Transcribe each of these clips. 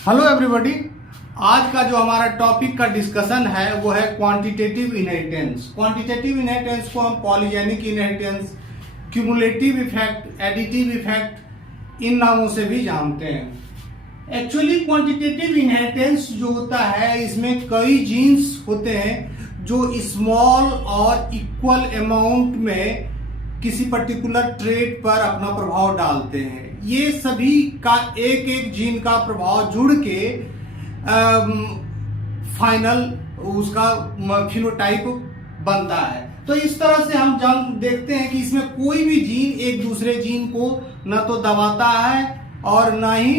Hello everybody. आज का जो हमारा टॉपिक का डिस्कशन है वो है क्वांटिटेटिव इनहेरिटेंस। क्वांटिटेटिव इनहेरिटेंस को हम polygenic inheritance, cumulative effect, additive effect in नामों से भी जानते हैं। एक्चुअली क्वांटिटेटिव इनहेरिटेंस जो होता है इसमें कई जीन्स होते हैं जो स्मॉल और इक्वल अमाउंट में किसी पर्टिकुलर ट्रेट पर अपना प्रभाव डालते हैं। ये सभी का एक एक जीन का प्रभाव जुड़ के फाइनल उसका फिनोटाइप बनता है। तो इस तरह से हम देखते हैं कि इसमें कोई भी जीन एक दूसरे जीन को न तो दबाता है और न ही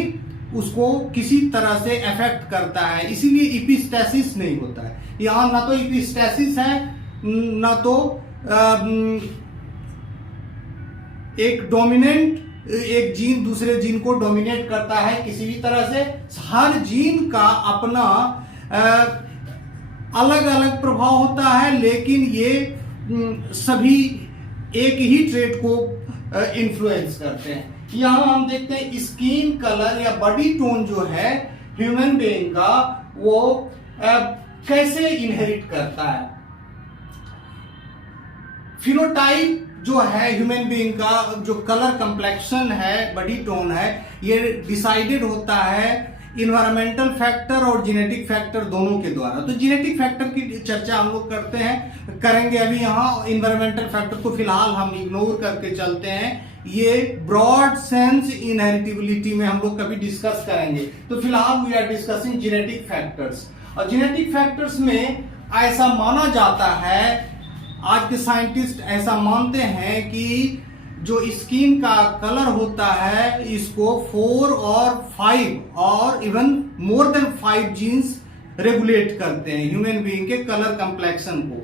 उसको किसी तरह से अफेक्ट करता है, इसीलिए इपिस्टेसिस नहीं होता है। यहाँ न तो इपिस्टेसिस है न तो एक डोमिनेंट एक जीन दूसरे जीन को डोमिनेट करता है किसी भी तरह से। हर जीन का अपना अलग अलग प्रभाव होता है, लेकिन ये सभी एक ही ट्रेट को इन्फ्लुएंस करते हैं। यहां हम देखते हैं स्किन कलर या बॉडी टोन जो है ह्यूमन बीइंग का वो कैसे इनहेरिट करता है। फिनोटाइप जो है ह्यूमन बीइंग का जो कलर कंप्लेक्शन है, बॉडी टोन है, ये डिसाइडेड होता है इन्वायरमेंटल फैक्टर और जेनेटिक फैक्टर दोनों के द्वारा। तो जेनेटिक फैक्टर की चर्चा हम लोग करेंगे अभी। यहाँ इन्वायरमेंटल फैक्टर को फिलहाल हम इग्नोर करके चलते हैं। ये ब्रॉड सेंस इनहेरिटेबिलिटी में हम लोग कभी डिस्कस करेंगे। तो फिलहाल we are discussing genetic factors. और जेनेटिक फैक्टर्स में ऐसा माना जाता है, आज के साइंटिस्ट ऐसा मानते हैं कि जो स्किन का कलर होता है इसको 4 और 5 और even more than 5 genes regulate करते हैं ह्यूमन बीइंग के कलर कंप्लेक्शन को।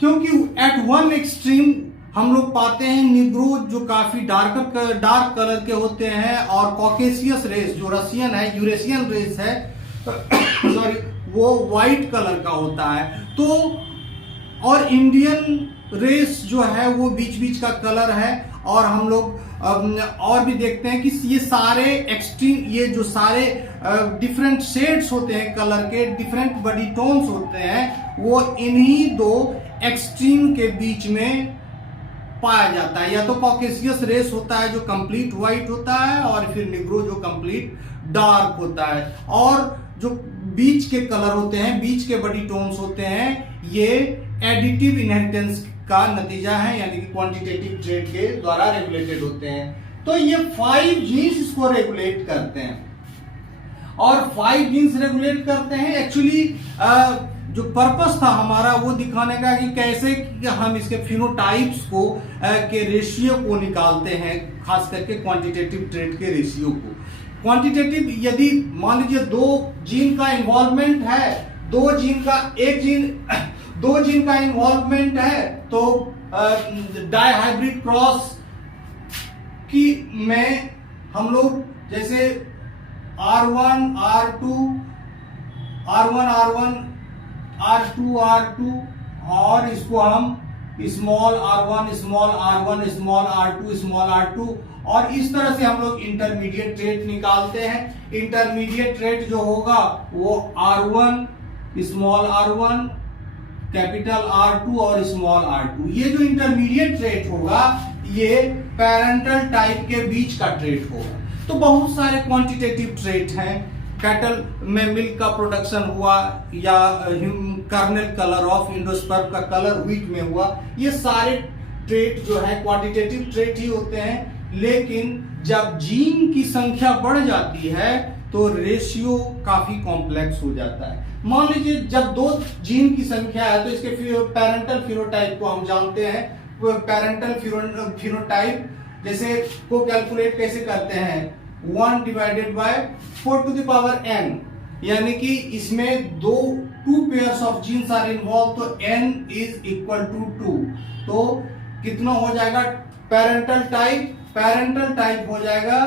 क्योंकि एट वन एक्सट्रीम हम लोग पाते हैं निग्रो जो काफी डार्क कलर के होते हैं, और कॉकेशियस रेस जो रशियन है, यूरेशियन रेस है सॉरी, वो व्हाइट कलर का होता है। तो और इंडियन रेस जो है वो बीच बीच का कलर है। और हम लोग और भी देखते हैं कि ये सारे एक्सट्रीम, ये जो सारे डिफरेंट शेड्स होते हैं कलर के, डिफरेंट बॉडी टोन्स होते हैं, वो इन्हीं दो एक्सट्रीम के बीच में पाया जाता है। या तो कॉकेशियस रेस होता है जो कंप्लीट व्हाइट होता है, और फिर निग्रो जो कंप्लीट डार्क होता है। और जो बीच के कलर होते हैं, बीच के बॉडी टोन्स होते हैं, ये एडिटिव इनहेरिटेंस का नतीजा है, यानी कि क्वांटिटेटिव ट्रेट के द्वारा रेगुलेटेड होते हैं। तो ये 5 जीन्स इसको रेगुलेट करते हैं। और 5 जीन्स रेगुलेट करते हैं। एक्चुअली जो पर्पस था हमारा वो दिखाने का कि कैसे हम इसके फिनोटाइप्स को के रेशियो को निकालते हैं, खास करके क्वांटिटेटिव ट्रेट के रेशियो को। क्वांटिटेटिव, यदि मान लीजिए 2 जीन का इन्वॉल्वमेंट है, 2 जीन का इन्वॉल्वमेंट है, तो डाइहाइब्रिड क्रॉस की में हम लोग जैसे R1 R2 R2 और इसको हम small r1 small r1 small r2 small r2, और इस तरह से हम लोग इंटरमीडिएट ट्रेट निकालते हैं। इंटरमीडिएट ट्रेट जो होगा वो R1 small r1 capital R2 और स्मॉल r2। ये जो इंटरमीडिएट ट्रेट होगा ये पेरेंटल टाइप के बीच का ट्रेट होगा। तो बहुत सारे क्वांटिटेटिव ट्रेट हैं। कैटल में मिल्क का प्रोडक्शन हुआ, या कर्नल कलर ऑफ इंडोस्पर्म का कलर व्हीट में हुआ, ये सारे ट्रेट जो है क्वांटिटेटिव ट्रेट ही होते हैं। लेकिन जब जीन की संख्या बढ़ जाती है तो रेशियो काफी कॉम्प्लेक्स हो जाता है। मान लीजिए जब 2 जीन की संख्या है तो इसके पेरेंटल फिनोटाइप को हम जानते हैं। पेरेंटल फिनोटाइप जैसे को कैलकुलेट कैसे करते हैं, 1 divided by 4 to the power n, यानी कि इसमें 2 pairs of genes are involve, तो n इज इक्वल टू 2। तो कितना हो जाएगा पेरेंटल टाइप हो जाएगा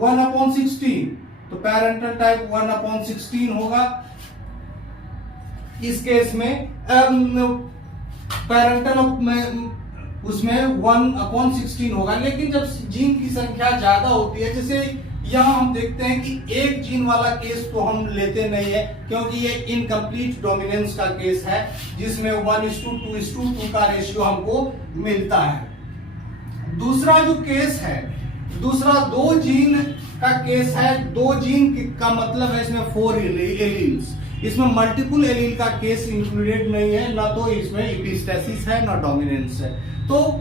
1/16। तो पेरेंटल टाइप 1/16 होगा। इस केस में पेरेंटल उसमें 1/16 होगा। लेकिन जब जीन की संख्या ज्यादा होती है, जैसे यहाँ हम देखते हैं कि एक जीन वाला केस तो हम लेते नहीं है, क्योंकि ये इनकम्प्लीट डोमिनेंस का केस है जिसमें 1:2:2 का रेशियो हमको मिलता है। दूसरा जो केस है, दूसरा 2 जीन का केस है। 2 जीन का मतलब है इसमें 4 एलील्स, इसमें मल्टीपल एलील का केस इंक्लूडेड नहीं है, ना तो इसमें एपिस्टेसिस है ना डोमिनेंस है। तो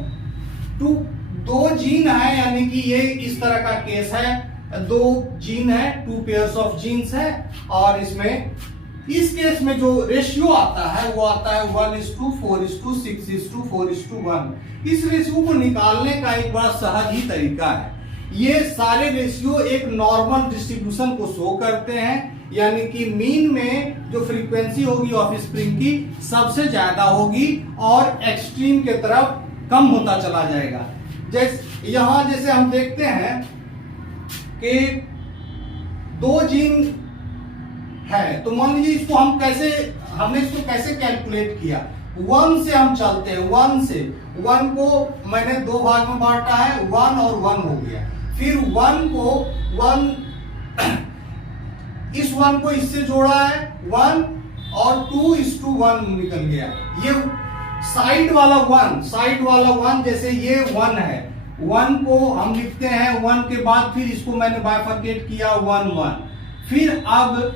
2 जीन है, यानी कि ये इस तरह का केस है। 2 जीन है, 2 पेयर्स ऑफ जीन्स है, और इसमें इस केस में जो रेशियो आता है वो आता है 1:4:6:4:1। इस रेशियो को निकालने का एक बड़ा सहज ही तरीका है। ये सारे रेशियो एक नॉर्मल डिस्ट्रीब्यूशन को शो करते हैं, यानी कि मीन में जो फ्रीक्वेंसी होगी ऑफ स्प्रिंग की सबसे ज्यादा होगी और एक्सट्रीम के तरफ कम होता चला जाएगा। यहां जैसे हम देखते हैं कि 2 जीन है, तो मान लीजिए इसको हमने इसको कैसे कैलकुलेट किया। 1 से हम चलते हैं, 1 को मैंने 2 भाग में बांटा है, 1 और 1 हो गया। फिर 1 को इससे जोड़ा है 1 और 2:1 निकल गया। ये साइड वाला 1 जैसे ये 1 है, 1 को हम लिखते हैं 1 के बाद फिर इसको मैंने बाइफरकेट किया 1:1, फिर अब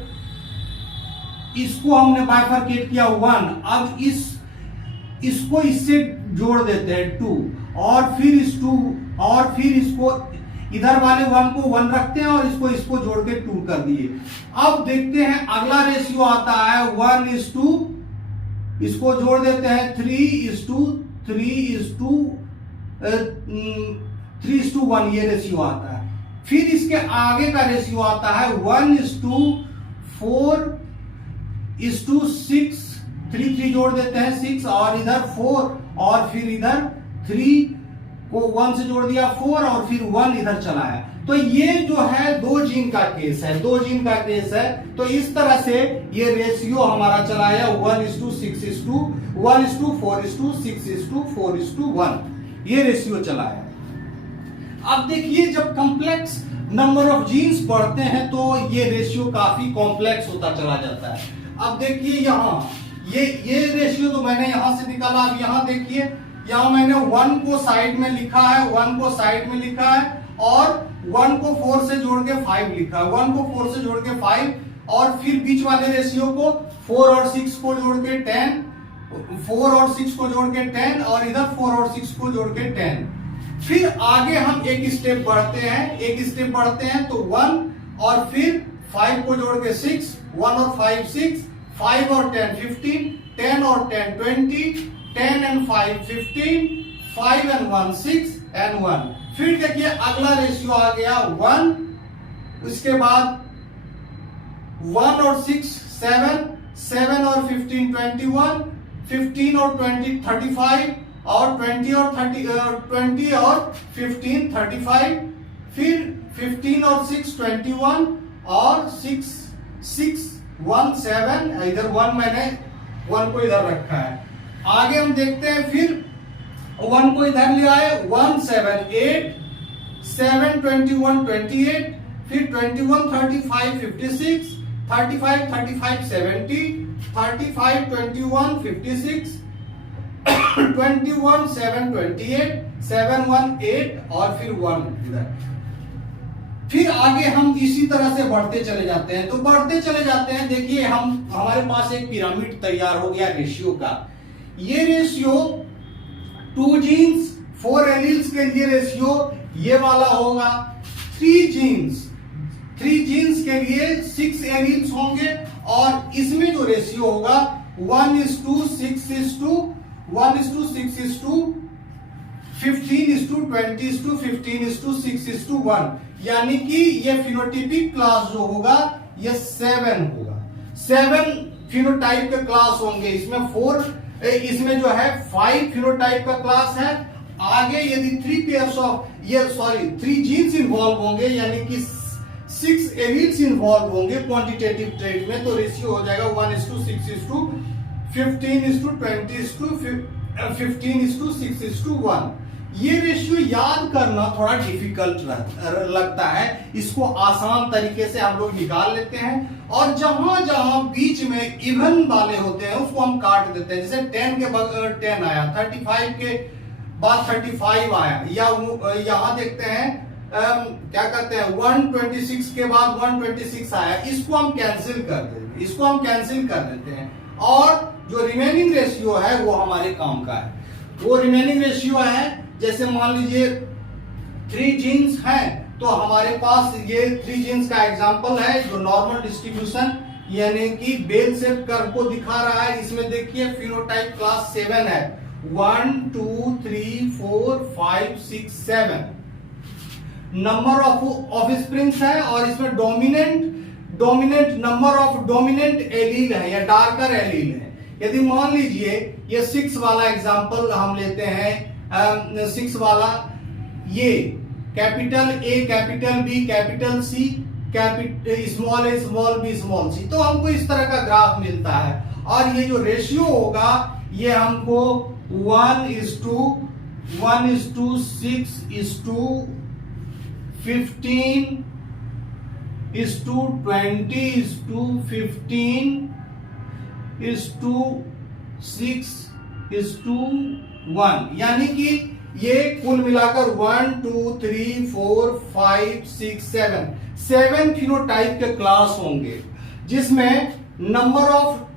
इसको हमने बाइफरकेट किया 1, अब इसको इससे जोड़ देते हैं 2, और फिर इसको इधर वाले 1 को 1 रखते हैं और इसको जोड़ के 2 कर दिए। अब देखते हैं अगला रेशियो आता है 1:, इसको जोड़ देते हैं 3:1 ये रेशियो आता है। फिर इसके आगे का रेशियो आता है 1:4:6, 3 जोड़ देते हैं 6, और इधर 4, और फिर इधर 3 को 1 से जोड़ दिया 4, और फिर 1 इधर चला है। तो ये जो है 2 जीन का केस है, तो इस तरह से ये रेशियो हमारा चला है 1:4:6:4:1, ये रेशियो चला है। अब देखिए जब कॉम्प्लेक्स नंबर ऑफ जीन्स पढ़ते हैं तो ये रेशियो काफी कॉम्प्लेक्स होता चला जाता है। अब देखिए यहाँ ये रेशियो तो मैंने यहां से निकाला। अब यहाँ देखिए, यहाँ मैंने 1 को साइड में लिखा है, और 1 को 4 से जोड़ के 5 लिखा है, 1 को 4 से जोड़ के 5, और फिर बीच वाले रेशियो को 4 और 6 को जोड़ के 10, 4 और 6 को जोड़ के 10, और इधर 4 और 6 को जोड़ के 10। फिर आगे हम एक स्टेप बढ़ते हैं तो 1 और फिर 5 को जोड़ के 6, 1 और 5 6, 5 और 10 15, 10 और 10 20, 10 and 5 15, 5 and 1 6 and 1। फिर देखिए अगला रेशियो आ गया 1, उसके बाद 1 और 6 7, 7 और 15 21, 15 और 20 35, और 20 और 15 35, फिर 15 और 6 21, और 6 1 7, इधर 1 मैंने 1 को इधर रखा है। आगे हम देखते हैं, फिर 1 को इधर ले आए 1 7 8, 7 21 28, फिर 21 35 56, 35 35 70, 35 21 56, 21 7 28, 7 1 8, और फिर 1 इधर। फिर आगे हम इसी तरह से बढ़ते चले जाते हैं। देखिए हमारे पास एक पिरामिड तैयार हो गया रेशियो का। ये रेशियो 2 जीन्स 4 एलील्स के लिए रेशियो ये वाला होगा। 3 जीन्स के लिए 6 एलील्स होंगे, और इसमें जो रेशियो होगा 1:6:2, 15:20:15:6:1, यानी कि ये फिनोटाइपिक क्लास जो होगा ये 7 होगा। 7 फिनोटाइप के क्लास होंगे। इसमें जो है 5 फिनोटाइप का क्लास है। आगे यदि 3 जीन्स इन्वॉल्व होंगे, यानी कि 6 एलील्स इन्वॉल्व होंगे क्वांटिटेटिव ट्रेट में, तो रेशियो हो जाएगा 1:6:15:20:15:6:1। ये रेशियो याद करना थोड़ा डिफिकल्ट लगता है, इसको आसान तरीके से हम लोग निकाल लेते हैं और जहां जहां बीच में इवन वाले होते हैं उसको हम काट देते हैं। जैसे 10 के बगैर 10 आया, 35 के बाद 35 आया, या यहां देखते हैं क्या कहते हैं 126 के बाद 126 आया, इसको हम कैंसिल कर देंगे, इसको हम कैंसिल कर देते हैं और जो रिमेनिंग रेशियो है वो हमारे काम का है। वो रिमेनिंग रेशियो है, जैसे मान लीजिए 3 जीन्स हैं तो हमारे पास ये 3 जीन्स का एग्जांपल है जो नॉर्मल डिस्ट्रीब्यूशन यानी कि बेल शेप कर्व को दिखा रहा है। इसमें देखिए फिनोटाइप क्लास 7 है, 1 2 3 4 5 6 7 नंबर ऑफ ऑफस्प्रिंग्स है और इसमें dominant number of dominant allele है या डार्कर एलील है। यदि मान लीजिए ये 6 वाला एग्जांपल हम लेते हैं, 6 वाला, ये capital A capital B capital C small A small B small C, तो हमको इस तरह का ग्राफ मिलता है और ये जो रेशियो होगा ये हमको 1:6:15:15 6:1, यानी कि ये कुल मिलाकर 1 2 3 4 5 6 7 फिनोटाइप के क्लास होंगे, जिसमें नंबर ऑफ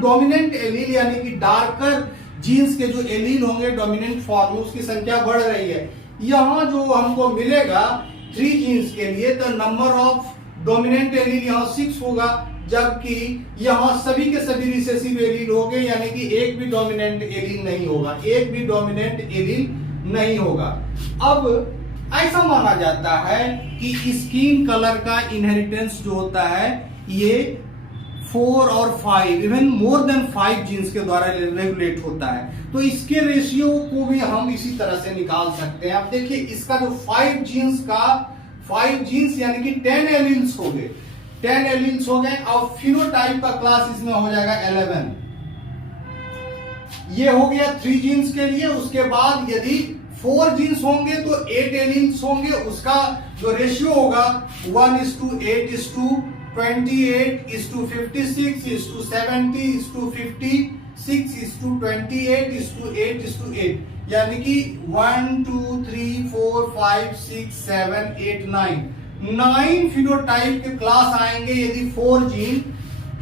डोमिनेंट एलील यानी कि डार्कर जीन्स के जो एलील होंगे डोमिनेंट फॉर्म में उसकी संख्या बढ़ रही है। यहां जो हमको मिलेगा 3 जीन्स के लिए तो नंबर ऑफ डोमिनेंट एलील यहां 6 होगा, जबकि यहां सभी के सभी रिसेसिव एलील होंगे, यानी कि एक भी डोमिनेंट एलील नहीं होगा, एक भी डोमिनेंट एलील नहीं होगा। अब ऐसा माना जाता है कि स्किन कलर का इनहेरिटेंस जो होता है ये 4 और 5 इवन मोर देन 5 जीन्स के द्वारा रेगुलेट होता है, तो इसके रेशियो को भी हम इसी तरह से निकाल सकते हैं। अब देखिए इसका जो 5 जीन्स यानी कि 10 एलील्स हो गए, 10 एलील्स हो गए और फिनोटाइप का क्लास इसमें हो जाएगा 11। ये हो गया 3 जीन्स के लिए। उसके बाद यदि 4 जीन्स होंगे तो 8 एलील्स होंगे, उसका जो रेशियो होगा 1:8:2, 28:2, 50:60:70:50:6:28:8:8, यानी कि 1 2 3 4 5 6 7 8 9 फिनोटाइप के क्लास आएंगे यदि 4 जीन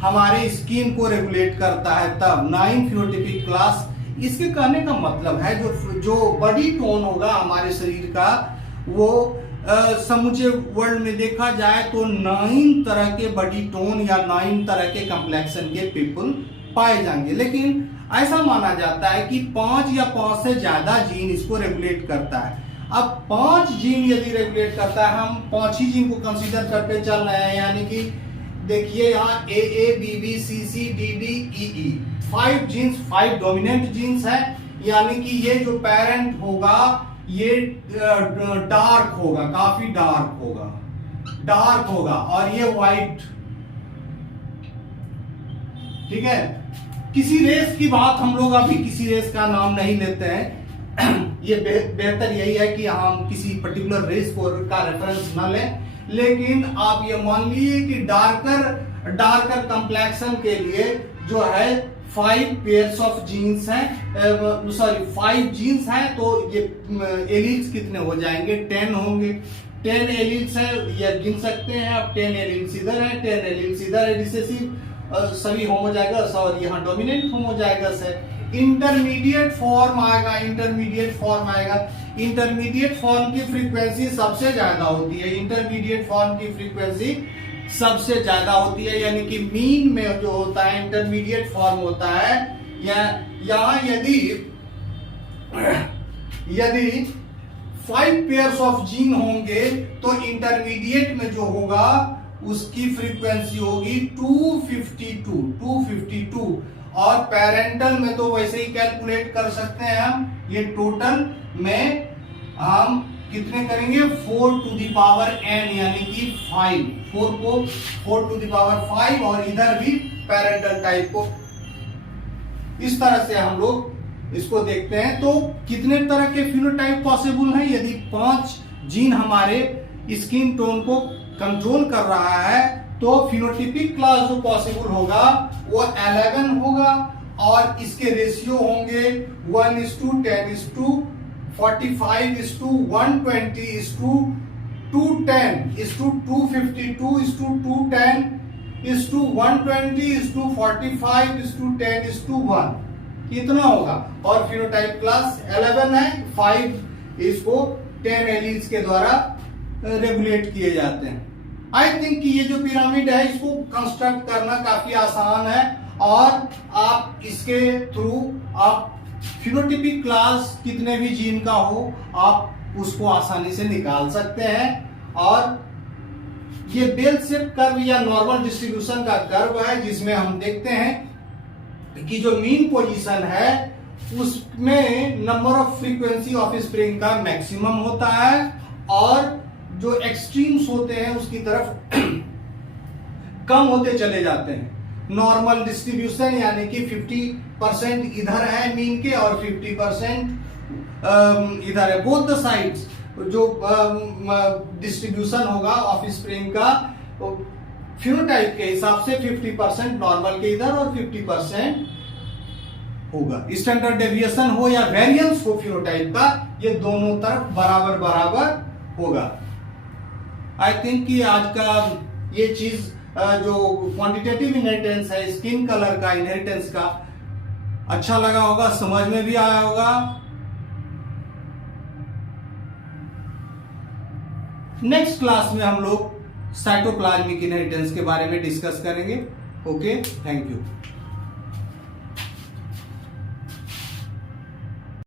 हमारे स्किन को रेगुलेट करता है, तब 9 फिनोटाइपिक क्लास। इसके कहने का मतलब है जो बॉडी टोन होगा हमारे शरीर का वो समूचे वर्ल्ड में देखा जाए तो 9 तरह के बॉडी टोन या 9 तरह के कंप्लेक्शन के पीपल पाए जाएंगे, लेकिन ऐसा माना जाता है कि 5 या 5 से ज्यादा जीन इसको रेगुलेट करता है। अब 5 जीन यदि रेगुलेट करता है, हम 5 ही जीन को कंसीडर करके चल रहे हैं, यानी कि देखिए यहाँ AA BB CC DD EE 5 genes, 5 dominant genes है, यानी कि ये जो पेरेंट होगा ये डार्क होगा, काफी डार्क होगा और ये व्हाइट, ठीक है। किसी रेस की बात हम लोग अभी किसी रेस का नाम नहीं लेते हैं, ये बेहतर यही है कि हम किसी पर्टिकुलर रेस का रेफरेंस न लें, लेकिन आप ये मान लीजिए कि डार्कर कंप्लेक्शन के लिए जो है 5 पेयर्स ऑफ जीन्स हैं, 5 जीन्स हैं, तो ये एलील्स कितने हो जाएंगे? 10 होंगे। 10 एलील्स है, ये गिन सकते हैं आप, 10 एलील्स इधर है, 10 एलील्स इधर है, रिसेसिव सभी होमोजाइगस और यहाँ डोमिनेंट होमोजाइगस है। इंटरमीडिएट फॉर्म आएगा, इंटरमीडिएट फॉर्म की फ्रीक्वेंसी सबसे ज्यादा होती है, सबसे ज्यादा होती है, यानी कि मीन में जो होता है इंटरमीडिएट फॉर्म होता है। यहाँ यदि 5 पेयर्स ऑफ जीन होंगे तो इंटरमीडिएट में जो होगा उसकी फ्रीक्वेंसी होगी 252 और पेरेंटल में तो वैसे ही कैलकुलेट कर सकते हैं हम, ये टोटल में हम कितने करेंगे 4 टू द पावर n, यानी कि 5, 4 को 4 टू द पावर 5 और इधर भी पेरेंटल टाइप को इस तरह से हम लोग इसको देखते हैं तो कितने तरह के फिनोटाइप पॉसिबल हैं। यदि 5 जीन हमारे स्किन टोन को कंट्रोल कर रहा है तो फिनोटिपिक क्लास जो पॉसिबल होगा वो 11 होगा और इसके रेशियो होंगे 1:10:245:210:220:120:45:10:1 कितना होगा। और फिनोटाइप क्लास 11 है, 5 इसको 10 एलील्स के द्वारा रेगुलेट किए जाते हैं। आई थिंक कि ये जो पिरामिड है इसको कंस्ट्रक्ट करना काफी आसान है और आप इसके थ्रू आप फिनोटिपिक क्लास कितने भी जीन का हो आप उसको आसानी से निकाल सकते हैं। और ये बेल शेप कर्व या नॉर्मल डिस्ट्रीब्यूशन का कर्व है जिसमें हम देखते हैं कि जो मीन पोजीशन है उसमें number of frequency of spring का मैक्सिमम होता है और जो एक्सट्रीम्स होते हैं उसकी तरफ कम होते चले जाते हैं। नॉर्मल डिस्ट्रीब्यूशन यानी कि 50% इधर है मीन के और 50% इधर है। बोथ द साइड्स जो डिस्ट्रीब्यूशन होगा ऑफ स्प्रिंग का फिनोटाइप के हिसाब से 50% नॉर्मल के इधर और 50% होगा। स्टैंडर्ड डेविएशन हो या वेरिएंस हो फिनोटाइप का ये दोनों तरफ बराबर बराबर होगा। आई थिंक कि आज का ये चीज जो क्वांटिटेटिव इनहेरिटेंस है स्किन कलर का इनहेरिटेंस का अच्छा लगा होगा, समझ में भी आया होगा। नेक्स्ट क्लास में हम लोग साइटोप्लाज्मिक इनहेरिटेंस के बारे में डिस्कस करेंगे। Okay, thank you.